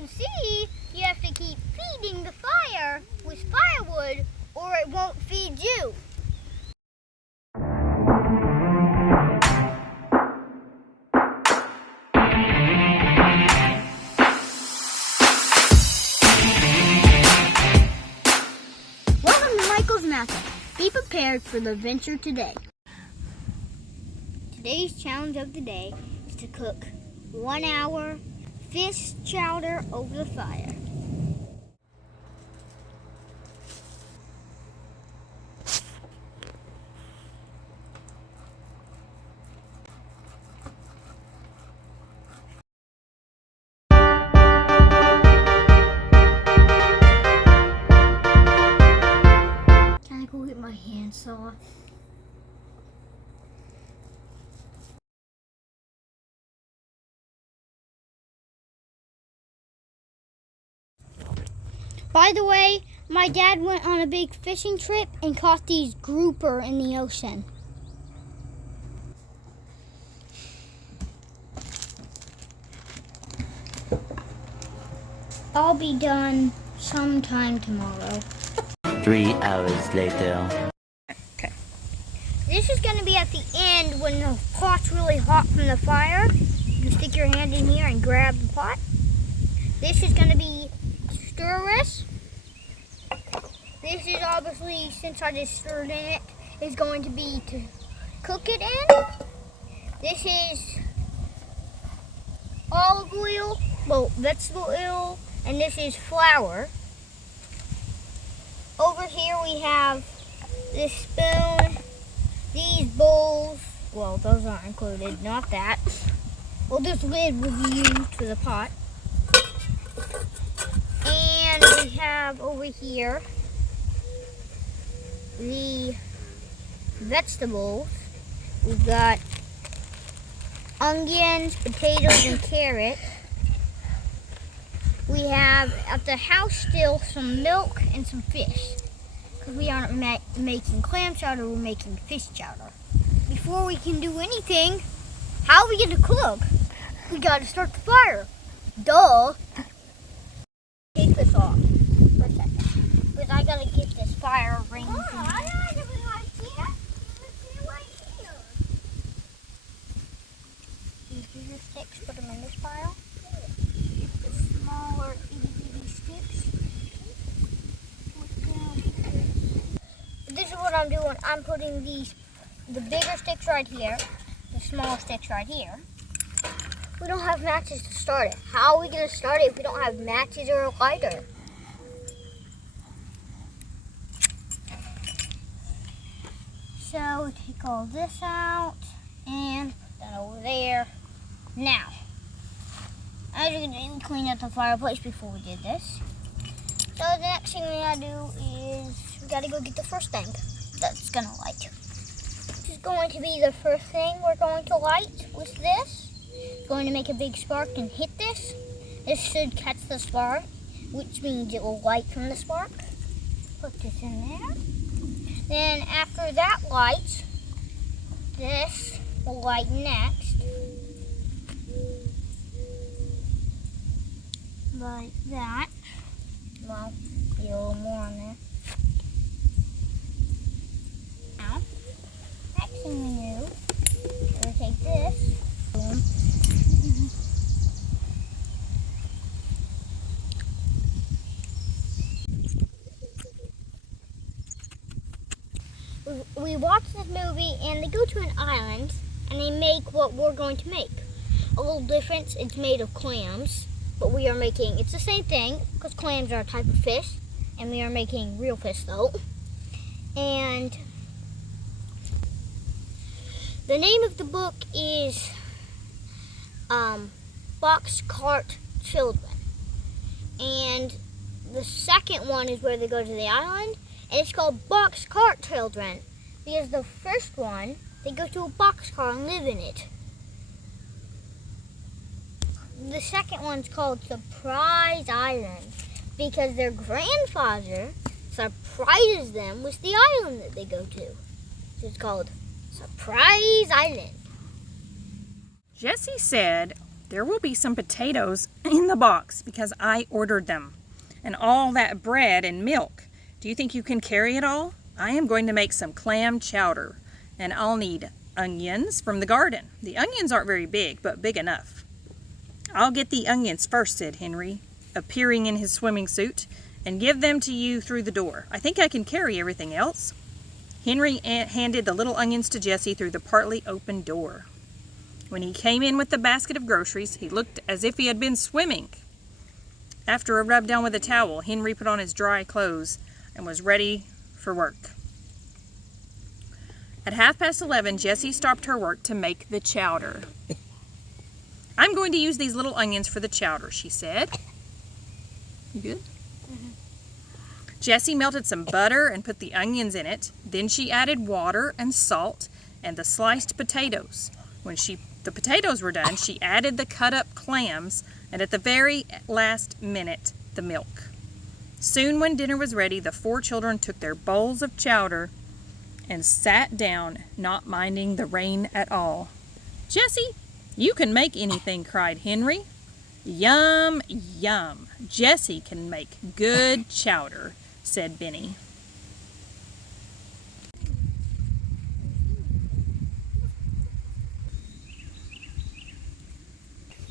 can see, you have to keep feeding the fire with firewood or it won't feed you. Welcome to Michael's Method. Be prepared for the adventure today. Today's challenge of the day is to cook 1 hour fish chowder over the fire. Can I go get my handsaw? By the way, my dad went on a big fishing trip and caught these grouper in the ocean. I'll be done sometime tomorrow. 3 hours later. Okay. This is going to be at the end when the pot's really hot from the fire. You stick your hand in here and grab the pot. This is going to be stirless. This is obviously, since I just stirred in it, is going to be to cook it in. This is olive oil, well, vegetable oil, and this is flour. Over here we have this spoon, these bowls, well, those aren't included, not that. Well, this lid will be used for the pot. And we have over here the vegetables. We've got onions, potatoes, and carrots. We have at the house still some milk and some fish. Because we aren't making clam chowder, we're making fish chowder. Before we can do anything, how are we going to cook? We got to start the fire. Duh. Take this off for a second, because I gotta get this fire ring. These bigger sticks, put them in this pile. The smaller itty-bitty sticks, put them. This is what I'm doing. I'm putting the bigger sticks right here, the smaller sticks right here. We don't have matches to start it. How are we going to start it if we don't have matches or a lighter? So we take all this out and put that over there. Now, as you can do, clean out the fireplace before we did this. So the next thing we gotta do is we gotta go get the first thing that's gonna light. This is going to be the first thing we're going to light with this. Going to make a big spark and hit this. This should catch the spark, which means it will light from the spark. Put this in there. Then after that lights, this will light next. Like that. Well, be a little more on there. Now, next thing we do, we'll take this. Boom. We watch this movie and they go to an island and they make what we're going to make. A little difference, it's made of clams, but we are making, it's the same thing because clams are a type of fish and we are making real fish though. And the name of the book is Boxcar Children. And the second one is where they go to the island, and it's called Boxcar Children because the first one, they go to a boxcar and live in it. The second one's called Surprise Island because their grandfather surprises them with the island that they go to. So it's called Surprise Island. Jesse said There will be some potatoes in the box because I ordered them. And all that bread and milk. Do you think you can carry it all? I am going to make some clam chowder. And I'll need onions from the garden. The onions aren't very big, but big enough. I'll get the onions first, said Henry, appearing in his swimming suit, and give them to you through the door. I think I can carry everything else. Henry handed the little onions to Jesse through the partly open door. When he came in with the basket of groceries, he looked as if he had been swimming. After a rub down with a towel, Henry put on his dry clothes and was ready for work. At 11:30, Jessie stopped her work to make the chowder. I'm going to use these little onions for the chowder, she said. You good? Mm-hmm. Jessie melted some butter and put the onions in it. Then she added water and salt and the sliced potatoes. When the potatoes were done, she added the cut up clams and at the very last minute, the milk. Soon when dinner was ready, the 4 children took their bowls of chowder and sat down, not minding the rain at all. Jessie, you can make anything, cried Henry. Yum, yum. Jessie can make good chowder, said Benny.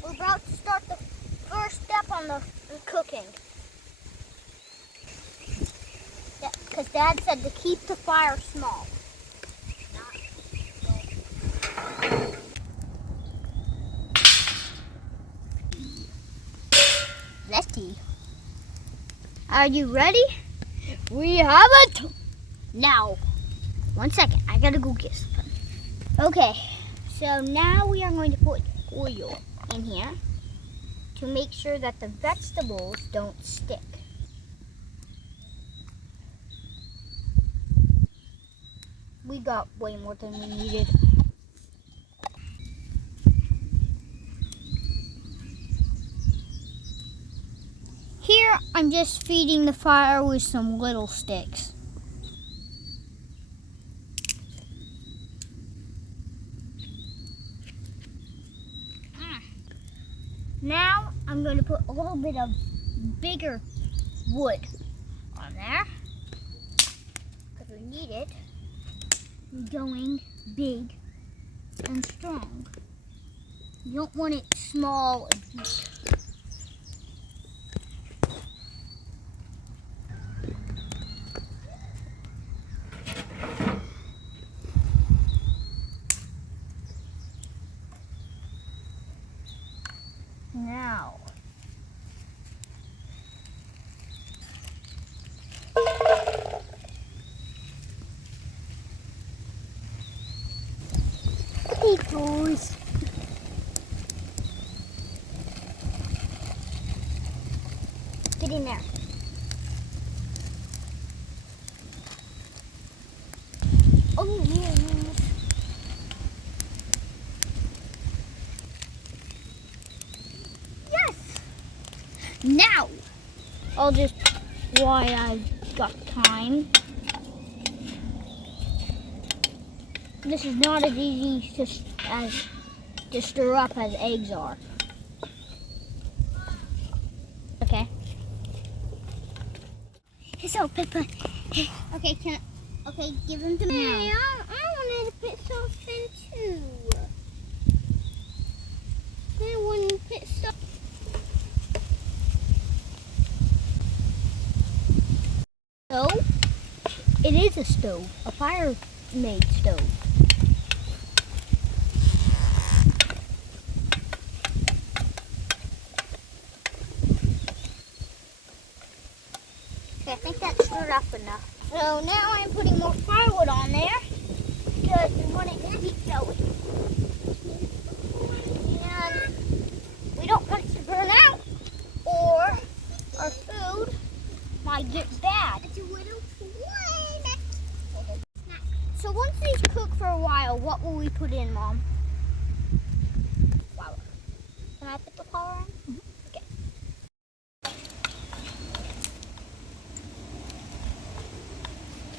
We're about to start the first step on the cooking. Because Dad said to keep the fire small. Letty, are you ready? We have it! Now, 1 second, I gotta go get something. Okay, so now we are going to put oil in here to make sure that the vegetables don't stick. We got way more than we needed. Here, I'm just feeding the fire with some little sticks. Now, I'm going to put a little bit of bigger wood on there, because we need it. Going big and strong. You don't want it small and weak. Now, potatoes. Get in there. Onions. Yes. Now, I'll just, while I've got time. This is not as easy to stir up as eggs are. Okay. So, Pippa. Okay, okay, give them to me. Hey, I wanted to put something too. I wanted to put something. Stove? It is a stove, a fire-made stove. Okay, I think that's stirred up enough. So now I'm putting more firewood on there because we want it to keep going. And we don't want it to burn out or our food might get bad. So once these cook for a while, what will we put in, Mom? Flour. Can I put the flour in? Mm-hmm. Okay.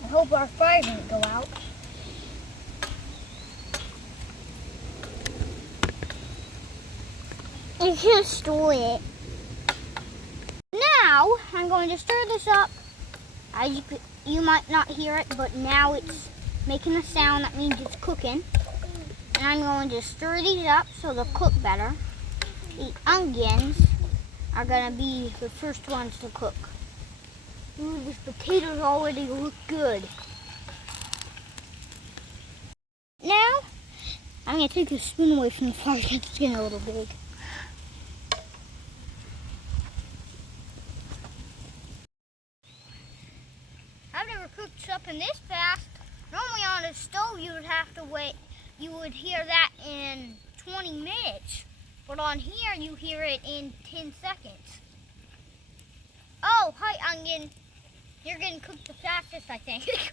I hope our fire didn't go out. You can't store it. Now, I'm going to stir this up. As you might not hear it, but now it's making a sound. That means it's cooking. And I'm going to stir these up so they'll cook better. The onions are going to be the first ones to cook. Ooh, these potatoes already look good. Now, I'm going to take a spoon away from the fire because it's getting a little big. I've never cooked something this fast. Normally on a stove you would have to wait. You would hear that in 20 minutes. But on here you hear it in 10 seconds. Oh, hi onion. You're getting cooked the fastest, I think.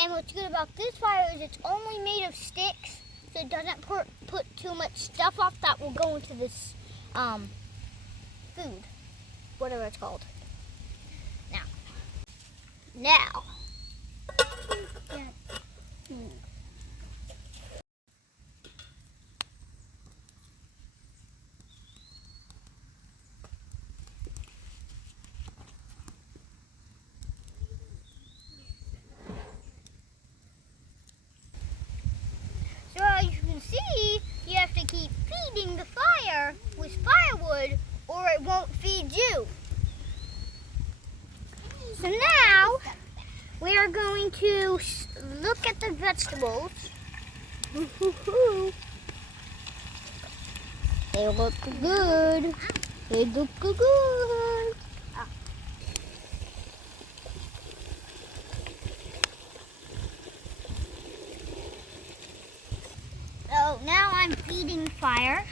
And what's good about this fire is it's only made of sticks, so it doesn't put too much stuff off that will go into this food, whatever it's called. Now. So as you can see, you have to keep feeding the fire with firewood or it won't feed you. So now we are going to look at the vegetables. They look good. They look good. So now I'm feeding fire.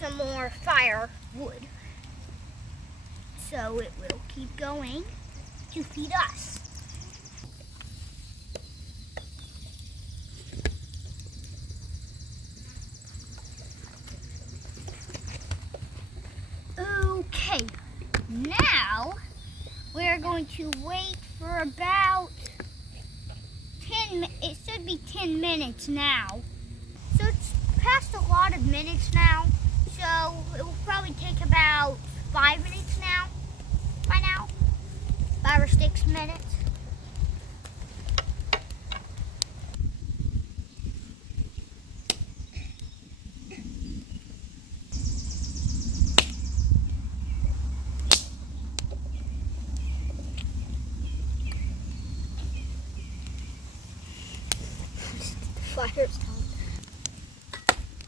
Some more firewood. So it will keep going to feed us. Okay, now we're going to wait for about 10, it should be 10 minutes now. So it's past a lot of minutes now, so it will probably take about 5 minutes now, by now, 5 or 6 minutes. Fire's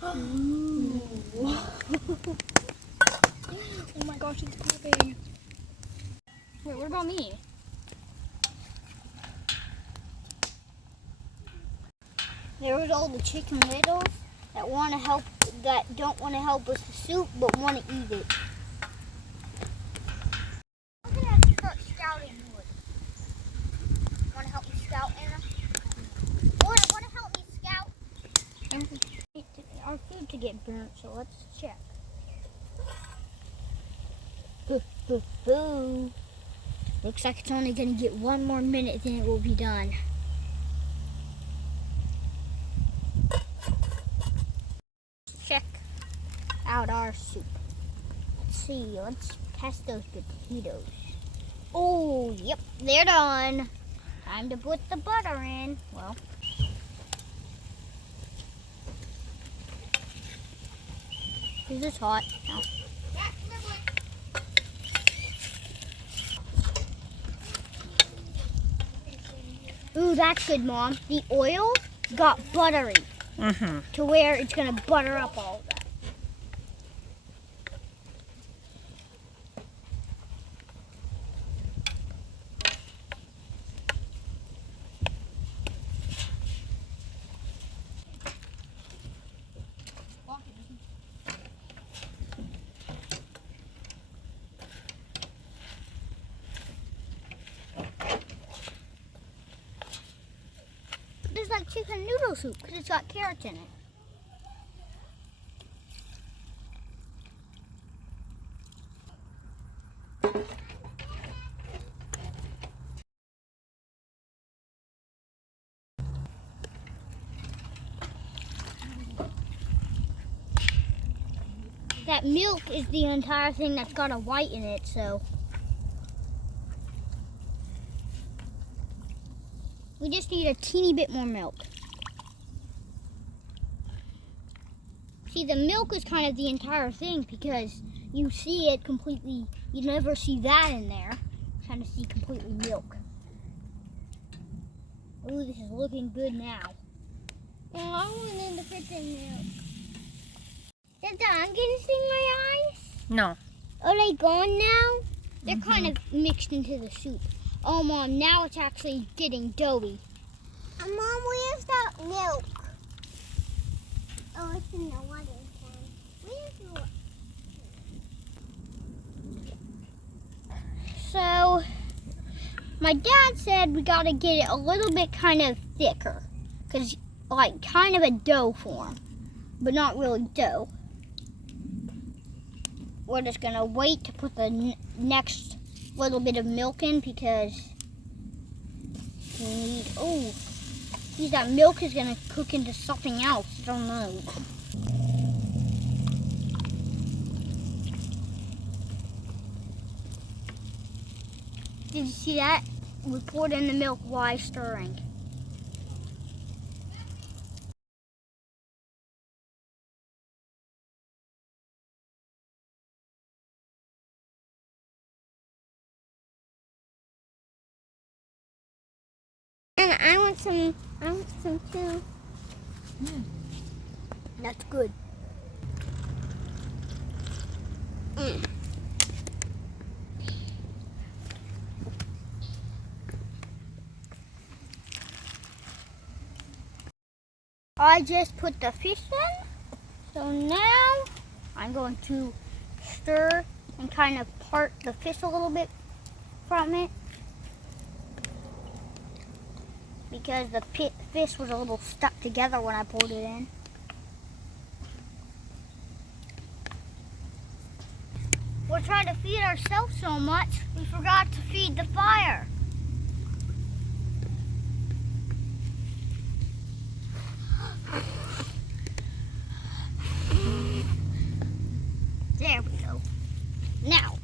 on. Oh my gosh, it's popping. Wait, what about me? There was all the chicken littles that want to help, that don't want to help with the soup, but want to eat it. I'm gonna have to start scouting wood. Want to help me scout, Anna? Want to help me scout? Our food to get burnt, so let's check. Looks like it's only going to get 1 more minute, then it will be done. Check out our soup. Let's see, let's test those potatoes. Oh, yep, they're done. Time to put the butter in. Well, is this hot? No. Ooh, that's good, Mom. The oil got buttery to where it's going to butter up all of that. It's like chicken noodle soup because it's got carrots in it. that milk is the entire thing that's got a white in it, so. We just need a teeny bit more milk. See, the milk is kind of the entire thing because you see it completely, you never see that in there. Kind of see completely milk. Ooh, this is looking good now. Oh, I want to put the milk. Did the onions sting my eyes? No. Are they gone now? They're kind of mixed into the soup. Oh, Mom, now it's actually getting doughy. Mom, where's that milk? Oh, it's in the water can. Where's the water? So, my dad said we gotta get it a little bit kind of thicker. Because, like, kind of a dough form. But not really dough. We're just gonna wait to put the next little bit of milk in because we need, oh, that milk is gonna cook into something else. I don't know. Did you see that? We poured in the milk while stirring. And I want some too. That's good. I just put the fish in. So now I'm going to stir and kind of part the fish a little bit from it. Because the fish was a little stuck together when I pulled it in. We're trying to feed ourselves so much, we forgot to feed the fire. There we go. Now,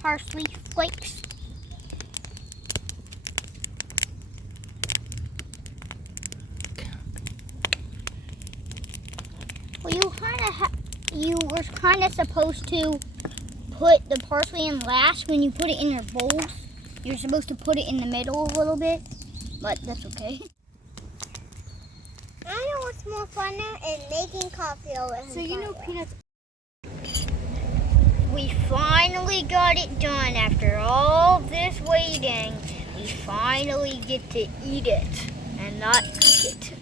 parsley flakes. Well, you were kind of supposed to put the parsley in last when you put it in your bowls. You're supposed to put it in the middle a little bit, but that's okay. I know what's more fun is making coffee over. So you know peanuts. We finally got it done after all this waiting. We finally get to eat it and not cook it.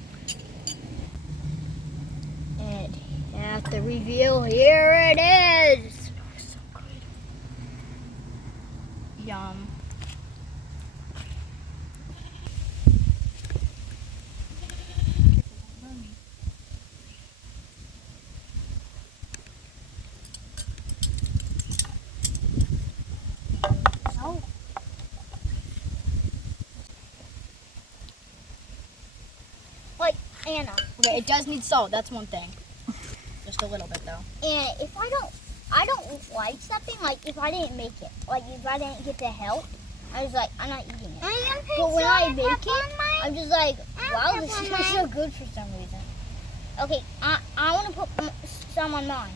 And at the reveal, here it is. It smells so good. Yum. Anna. Okay, it does need salt. That's one thing. Just a little bit though. And if I don't like something, like if I didn't make it, like if I didn't get to help, I was like, I'm not eating it. But when I make it, I'm just like, wow, this is so good for some reason. Okay, I want to put some on mine.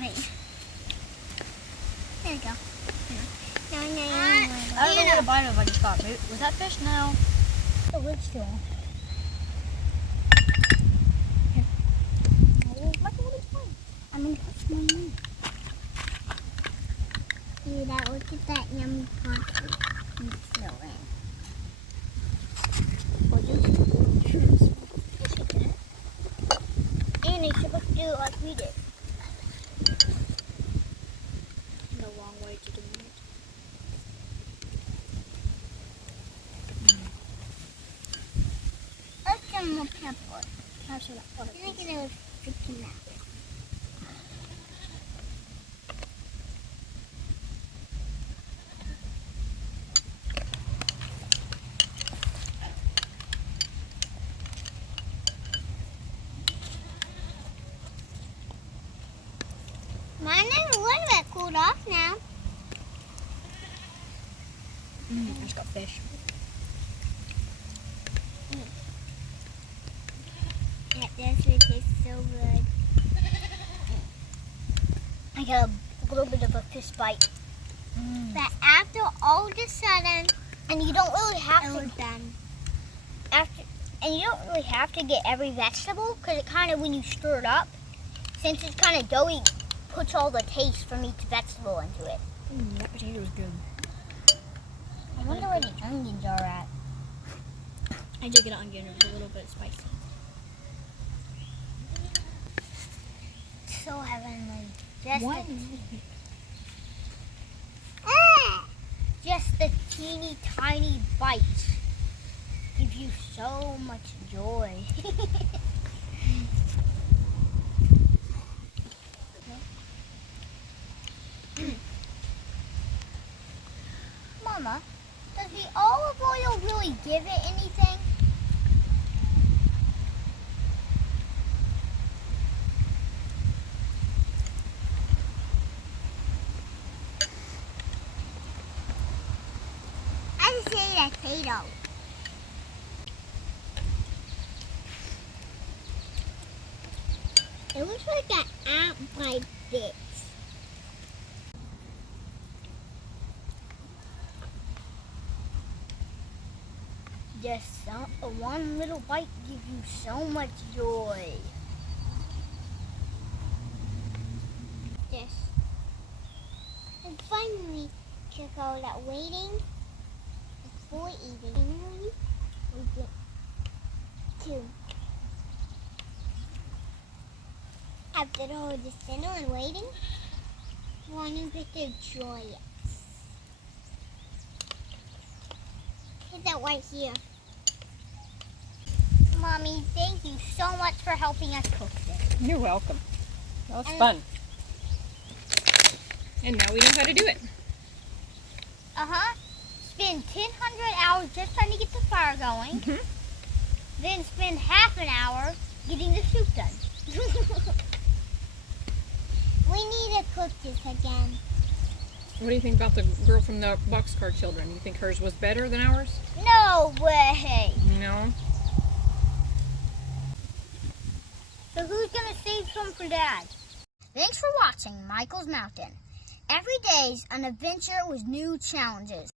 Wait. There you go. No. I don't know what a bite of I just got. Was that fish? No. The lid's still on. Here. Oh, Michael, what is mine? I'm gonna See that? Look at that yummy pasta you fill in. And you're supposed to do it like we did. The wrong way to do it. Let's get more pepper. Pass her that water, I think please. it was freaking out. Mine is a little bit cooled off now. I just got fish. That does taste so good. I got a little bit of a fish bite. But after all of a sudden, and you don't really have to. Done. And you don't really have to get every vegetable because it kind of, when you stir it up, since it's kind of doughy, puts all the taste from each vegetable into it. That potato was good. I wonder where the onions are at. I did get an onion. It was a little bit spicy. So heavenly. Just What? Just the teeny tiny bites give you so much joy. Mama, does the olive oil really give it anything? I say potato. It looks like an ant by bits. Just one little bite gives you so much joy. This. And finally, took all that waiting before eating. Finally, we get to. After all this dinner and waiting, one of the joyous. Hit that right here. Mommy, thank you so much for helping us cook this. You're welcome. That was And- fun. And now we know how to do it. Spend 1,000 hours just trying to get the fire going. Mhm. Then spend half an hour getting the soup done. We need to cook this again. What do you think about the girl from the Boxcar children? You think hers was better than ours? No way. No. So who's going to save some for Dad? Thanks for watching Michael's Mountain. Every day's an adventure with new challenges.